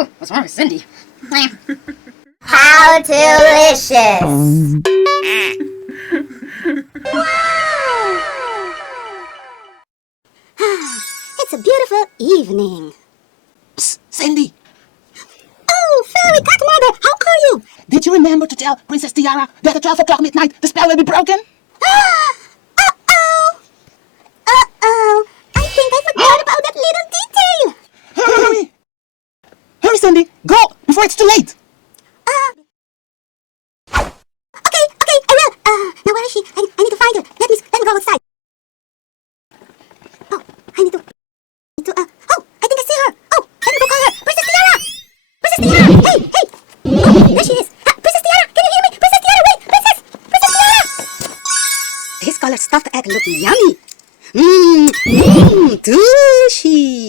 Oh, what's wrong with Cindy? Howtolicious! It's a beautiful evening. Psst, Cindy! Oh, Fairy Godmother, how are you? Did you remember to tell Princess Tiara that at 12 o'clock midnight the spell will be broken? Uh-oh. I think I forgot about that little detail. Hurry! Hurry, Cindy! Go! Before it's too late! Okay, I will. Now where is she? I need to find her. Let me go outside. Oh, I need to, oh, I think I see her. Oh, let me go call her. Princess Tiara! Princess Tiara! Hey! Oh, there she is. Princess Tiara, can you hear me? Princess Tiara, wait! Princess Tiara! This colored stuffed egg looks yummy. Dushi.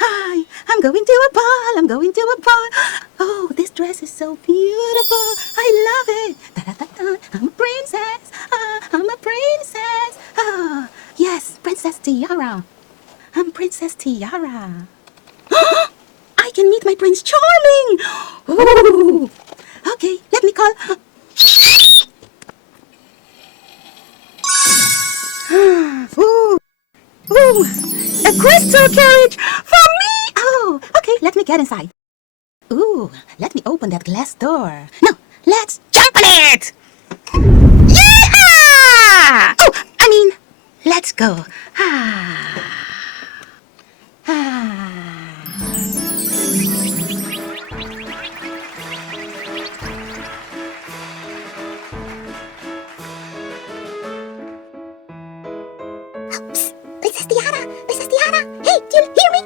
Hi, I'm going to a ball. Oh, this dress is so beautiful. I love it. Da-da-da-da. I'm a princess. I'm a princess. Oh, yes, Princess Tiara. I'm Princess Tiara. I can meet my Prince Charming. Ooh. Okay, let me call. Ooh, a crystal carriage for me! Oh, okay, let me get inside. Ooh, let me open that glass door. No, let's jump on it! Yeah! Oh, I mean, let's go. Princess Tiara, hey, do you hear me?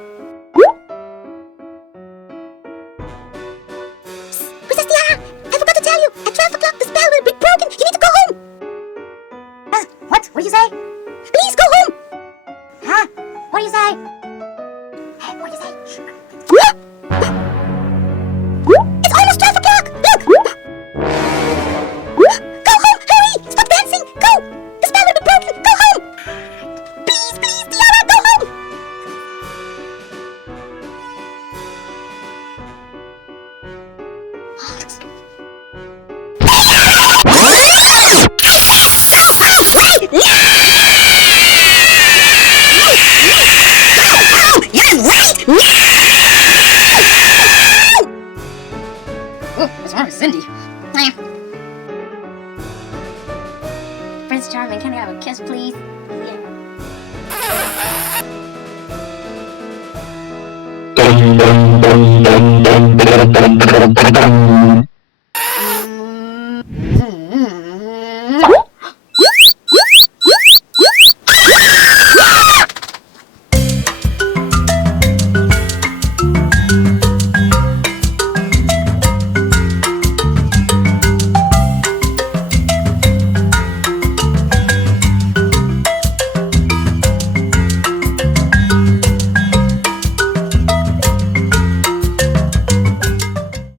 Psst, Princess Tiara, I forgot to tell you, at 12 o'clock the spell will be broken. You need to go home. What do you say? Please go home. Huh? What do you say? Hey, what do you say? It's almost 12 o'clock. Look. Go home, hurry. Stop dancing. Go. The spell will be broken. Go home. Please, Tiara, go home. Oh, what's wrong with Cindy? Prince Charming, can I have a kiss, please? Dum dum dum dum dum dum dum dum dum.